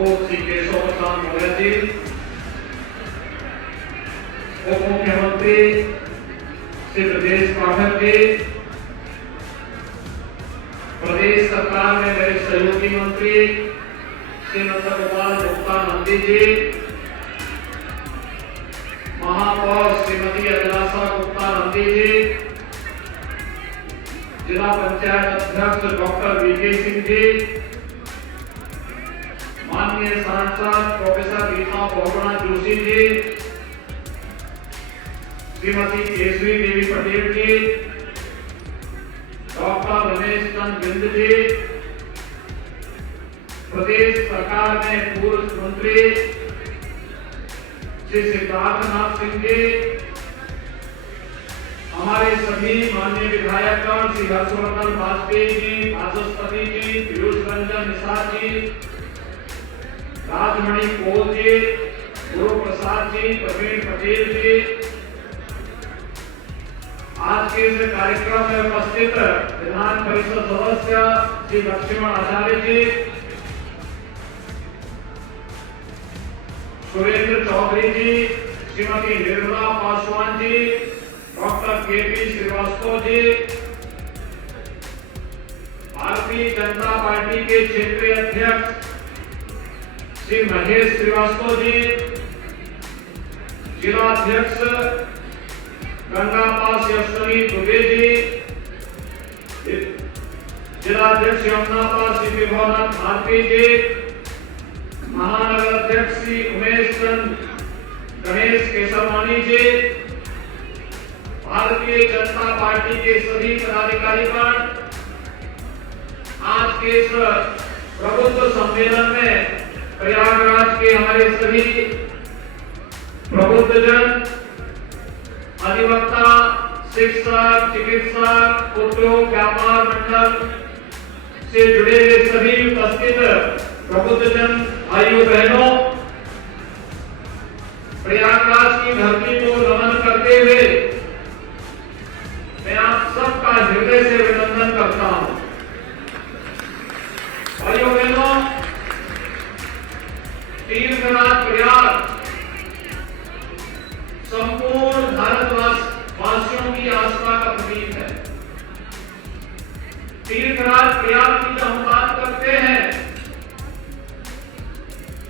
प्रमुख श्री केशव प्रसाद मौर्य जी, उप मुख्यमंत्री श्री ब्रजेश पाठक जी, प्रदेश सरकार में मेरे सहयोगी मंत्री श्री नंदगोपाल गुप्ता नंदी जी, महापौर श्रीमती अभिलाषा गुप्ता नंदी जी, जिला पंचायत अध्यक्ष डॉक्टर वीके सिंह जी, माननीय सांसद प्रोफेसर रीता बहुगुणा जोशी जी, श्रीमती केसरी देवी पटेल जी, डॉक्टर रमेश चंद्र बिंद जी, प्रदेश सरकार में पूर्व मंत्री श्री सिद्धार्थनाथ सिंह जी, हमारे सभी माननीय विधायकगण श्री हर्षवर्धन वाजपेयी जी, वाचस्पति जी, पीयूष रंजन निषाद जी, राजमणि कोल जी, गुरु प्रसाद जी, प्रवीण पटेल जी, आज के इस कार्यक्रम में उपस्थित विधान परिषद सदस्य श्री लक्ष्मण आचार्य जी, सुरेंद्र चौधरी जी, Shrimati Nirmala Paswan ji, doctor KP Srivastava ji, Bharatiya Janata party के क्षेत्रीय अध्यक्ष श्री महेश श्रीवास्तव जी, जिला अध्यक्ष गंगापास यशवी दुबे जी, जिला अध्यक्ष यमुनापास श्री विभवनाथ भारती जी, महानगर अध्यक्ष श्री उमेश चंद गणेश केसरवानी जी, भारतीय जनता पार्टी के सभी पदाधिकारीगण, आज के इस प्रबुद्ध सम्मेलन में प्रयागराज के हमारे सभी प्रबुद्धजन, अधिवक्ता, शिक्षक, चिकित्सक, उद्योग व्यापार मंडल से जुड़े हुए सभी उपस्थित प्रबुद्धजन भाइयों बहनों, प्रयागराज की धरती को नमन करते हुए मैं आप सबका हृदय से अभिनंदन करता हूं। भाइयों बहनों, तीर्थराज प्रयाग संपूर्ण भारतवासियों की आस्था का प्रतीक है। तीर्थराज प्रयाग की जब हम बात करते हैं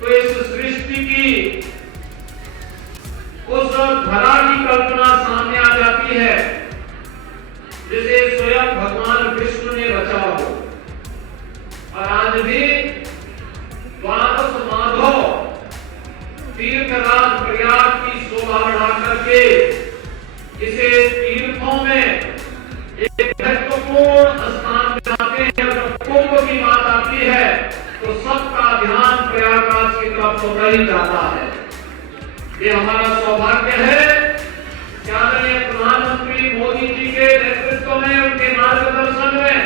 तो इस सृष्टि की उस धरा की कल्पना सामने आ जाती है जिसे स्वयं भगवान विष्णु ने रचा हो। और आज भी द्वादश माधव तीर्थराज प्रयाग की शोभा बढ़ा करके इसे तीर्थों में एक महत्वपूर्ण स्थान बनाते हैं। जब कुंभ की बात आती है तो सबका ध्यान प्रयागराज की तरफ होता ही जाता है। ये हमारा सौभाग्य है कि आदरणीय प्रधानमंत्री मोदी जी के नेतृत्व में, उनके मार्गदर्शन में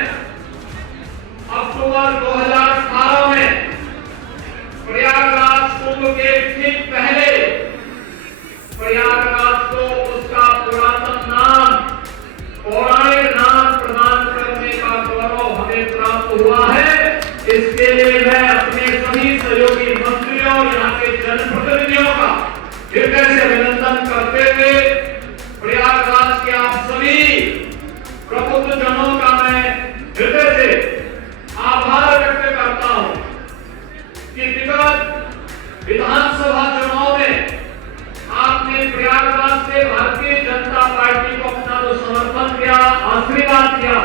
अक्टूबर 2018 में प्रयागराज कुंभ के ठीक पहले प्रयागराज को उसका पुरातन नाम, पौराणिक नाम प्रदान करने का गौरव हमें प्राप्त हुआ है। इसके लिए मैं अपने सभी सहयोगी मंत्रियों, यहाँ के जनप्रतिनिधियों का हृदय से अभिनंदन करते हुए प्रयागराज के आप सभी प्रबुद्ध जनों का मैं हृदय से आभार व्यक्त करता हूं कि विगत विधानसभा चुनाव में आपने प्रयागराज से भारतीय जनता पार्टी को अपना जो समर्थन किया, आशीर्वाद किया,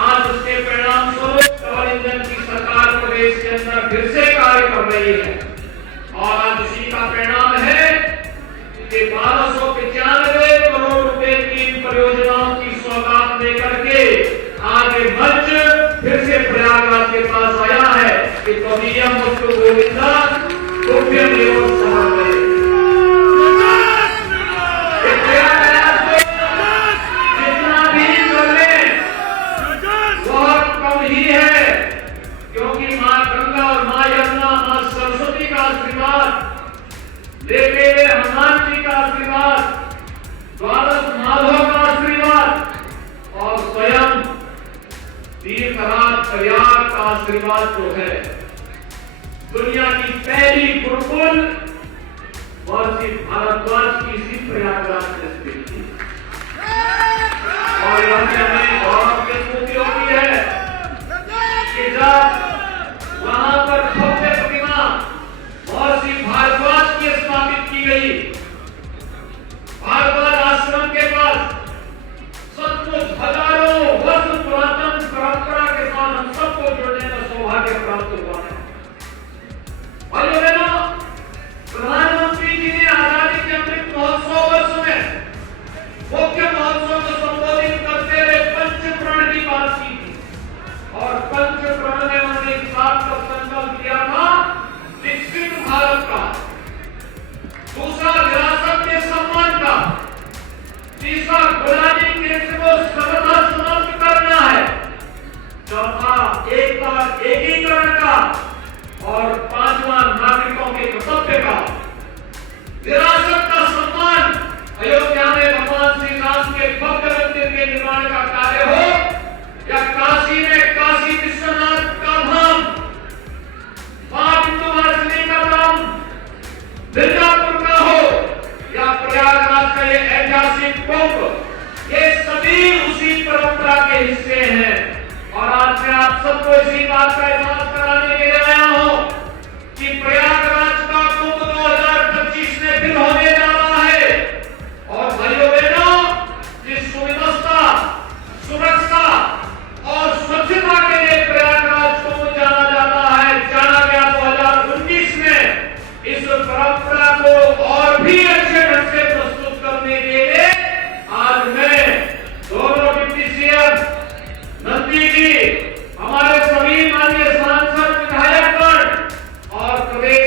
आज उसके परिणाम स्वरूप डबल इंजन की सरकार प्रदेश के अंदर फिर से कार्य कर रही है। और आज इसी का परिणाम है कि 1295 करोड़ रुपए की परियोजनाओं की सौगात लेकर के आज ये मंच फिर से प्रयागराज के पास आया है कि त्वदीयं वस्तु गोविंदा तुभ्यं एव समर्पये। जितना भी कर ले बहुत कम ही है, क्योंकि मां गंगा और मां यमुना, मां सरस्वती का आशीर्वाद, देवे हनुमान जी का आशीर्वाद, द्वादश माधव का आशीर्वाद और स्वयं तीर्थराज प्रयाग का आशीर्वाद जो है दुनिया की पहली गुरुकुल महर्षि भारद्वाज की इसी प्रयागराज में स्थित थी और यह हमें गौरव की स्मृति होती है कि जब वहां पर भव्य प्रतिमा महर्षि भारद्वाज की स्थापित की गई। भारद्वाज आश्रम के पास सचमुच हजारों वर्ष पुरातन परंपरा के साथ हम सबको जुड़ने का सौभाग्य प्राप्त हुआ है। भाइयों बहनों, प्रधानमंत्री जी ने आजादी के अमृत महोत्सव वर्ष में मुख्य महोत्सव को संबोधित करते हुए पंचप्रण की बात की थी और पंचप्रण में उन्होंने इस बात का संकल्प किया था विकसित भारत का, दूसरा विरासत के सम्मान का, तीसरा गुलामी के को सर्वदा समाप्त करना है, चौथा एकता एकीकरण का और पांचवा नागरिकों के कर्तव्य का। विरासत का सम्मान अयोध्या में भगवान श्री राम के भव्य मंदिर के निर्माण का कार्य हो या काशी में काशी विश्वनाथ का धाम, मां विंध्यवासिनी का धाम मिर्जापुर का हो या प्रयागराज का ये ऐतिहासिक कुंभ, ये सभी उसी परंपरा के हिस्से हैं। और आज मैं आप सबको इसी बात का एहसास कराने के लिए आया हूं कि प्रयागराज का कुंभ 2025 में फिर होने जा रहा है और भाइयों बहनों, जिस सुव्यवस्था, सुरक्षा और स्वच्छता के लिए प्रयागराज कुंभ जाना जाता है, जाना गया 2019 में, इस परंपरा को और भी अच्छे ढंग से प्रस्तुत करने के लिए आज मैं दोनों डिप्टी सीएम नंदी जी, हमारे सभी माननीय सांसद विधायकगण और प्रदेश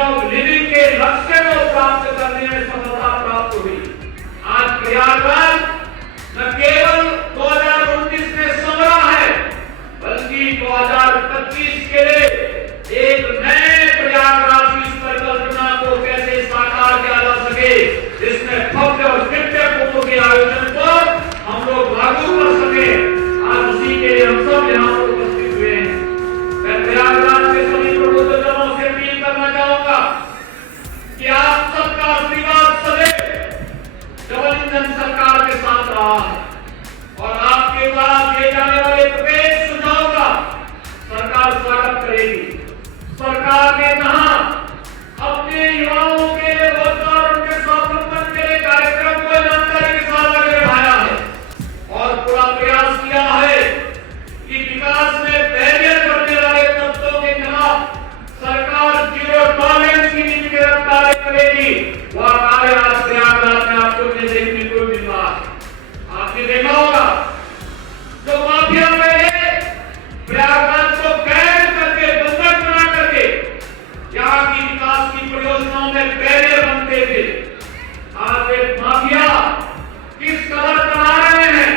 ऑफ लिविंग के लक्ष्य को प्राप्त करने में सफलता प्राप्त हुई। आज प्रयागराज न केवल 2029 में संवरा है, बल्कि 2025 के लिए एक नए प्रयागराज की परिकल्पना को कैसे साकार किया जा सके, जिसमें भव्य और दिव्य कुंभ के आयोजन को हम लोग लागू कर सके। आज उसी के लिए हम सब यहाँ पर उपस्थित हुए हैं। मैं प्रयागराज के सभी प्रबुद्धजनों से अपील करना चाहूंगा कि आप सबका आशीर्वाद सदैव डबल इंजन सरकार के साथ रहा है और आपके द्वारा दिए जाने वाले प्रत्येक सुझाव का सरकार स्वागत करेगी। सरकार ने कहा अपने युवाओं के रोजगार, उनके स्वावलंबन के लिए कार्यक्रम को जानकारी के साथ आगे बढ़ाया है और पूरा प्रयास किया है कि विकास में बैरियर करने वाले तत्वों के खिलाफ सरकार जीरो टॉलरेंस की नीति के तहत कार्य करेगी। वह कार्य आज प्रयागराज में आपको देखने को मिल रहा है। आपने देखा होगा जो माफिया पहले प्रयागराज को कैद करके, बंधक बना करके यहाँ की विकास की परियोजनाओं में बैरियर बनते थे, आज एक माफिया किस कदर कमा रहे हैं।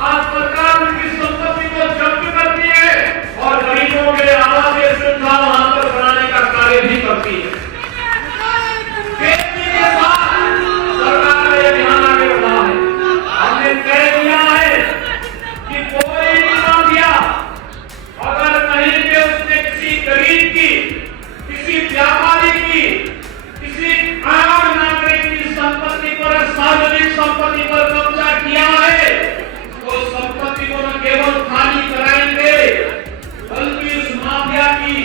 आज सरकार उनकी संपत्ति को जब्त करती है और गरीबों के आवासीय सुविधा वहां पर बनाने का कार्य भी करती है। सरकार ने यह ध्यान आगे बढ़ा है। हमने तय किया है कि कोई भी माफिया अगर कहीं पे उसने किसी गरीब की, किसी व्यापारी की, किसी आम नागरिक की संपत्ति पर, सार्वजनिक संपत्ति पर कब्जा किया है, तो संपत्ति को न केवल खाली कराएंगे बल्कि उस माफिया की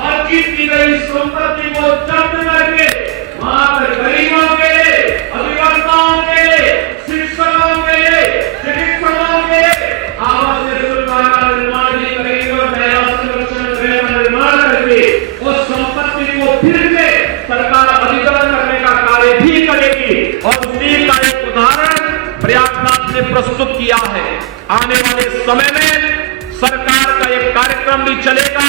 अर्जित की गई संपत्ति को जब्त करके वहां पर गरीबों के लिए, अभियंताओं के लिए, शिक्षकों के लिए, चिकित्सकों के लिए आवासीय सुविधा का निर्माण भी करेंगे और नया संरक्षण गृह का निर्माण करके उस संपत्ति को फिर से सरकार अधिग्रहण करने का कार्य भी करेगी। और उसी का एक उदाहरण प्रयागराज ने प्रस्तुत किया है। आने वाले समय में सरकार का एक कार्यक्रम भी चलेगा।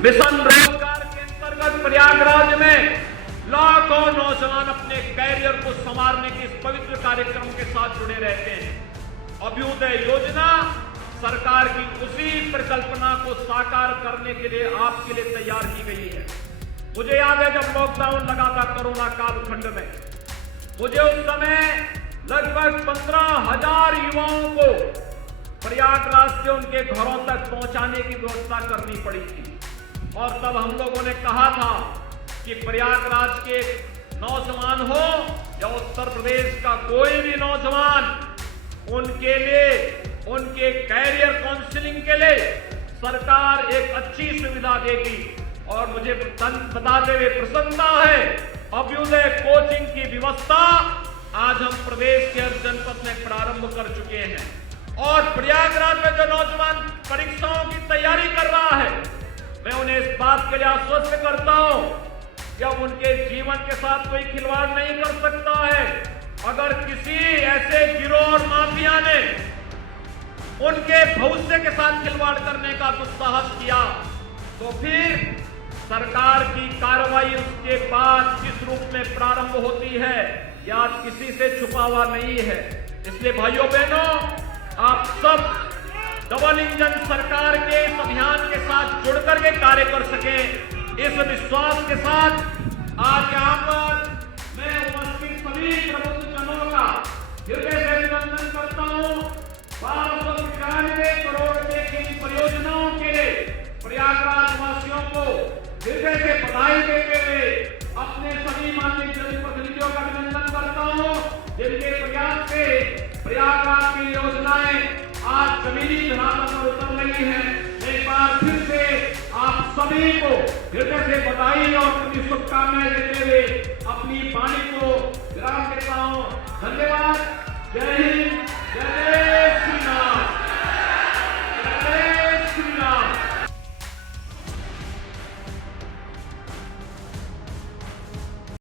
मिशन रोजगार के अंतर्गत प्रयागराज में लाखों नौजवान अपने कैरियर को संवारने के इस पवित्र कार्यक्रम के साथ जुड़े रहते हैं। अभ्युदय योजना सरकार की उसी परिकल्पना को साकार करने के लिए आपके लिए तैयार की गई है। मुझे याद है जब लॉकडाउन लगा था कोरोना कालखंड में, मुझे उस समय लगभग 15,000 युवाओं को प्रयागराज से उनके घरों तक पहुंचाने की व्यवस्था करनी पड़ी थी। और तब हम लोगों ने कहा था कि प्रयागराज के नौजवान हो या उत्तर प्रदेश का कोई भी नौजवान, उनके लिए, उनके कैरियर काउंसलिंग के लिए सरकार एक अच्छी सुविधा देगी। और मुझे बताते हुए प्रसन्नता है, अभ्युदय कोचिंग की व्यवस्था आज हम प्रदेश के हर जनपद में प्रारंभ कर चुके हैं। और प्रयागराज में जो नौजवान परीक्षाओं की तैयारी कर रहा है, मैं उन्हें इस बात के लिए आश्वस्त करता हूं कि अब उनके जीवन के साथ कोई खिलवाड़ नहीं कर सकता है। अगर किसी ऐसे गिरोह और माफिया ने उनके भविष्य के साथ खिलवाड़ करने का दुस्साहस किया, तो फिर सरकार की कार्रवाई उसके बाद किस रूप में प्रारंभ होती है, यह किसी से छुपा हुआ नहीं है। इसलिए भाइयों बहनों, आप सब डबल इंजन सरकार के इस अभियान के साथ जुड़कर के कार्य कर सके, इस विश्वास के साथ आज यहाँ पर मैं उपस्थित सभी प्रबुद्धजनों का हृदय से अभिनंदन करता हूँ। 1291 करोड़ रुपए की परियोजनाओं के लिए प्रयागराज वासियों को हृदय से बधाई देते हुए अपने सभी माननीय जनप्रतिनिधियों का अभिनंदन करता हूँ, जिनके प्रयास से प्रयागराज की योजनाएं आज जमीनी धरातल पर उतर रही हैं। एक बार फिर से आप सभी को हृदय से बधाई और शुभकामनाएं देते हुए अपनी वाणी को विराम देता हूँ। धन्यवाद। जय हिंद, जय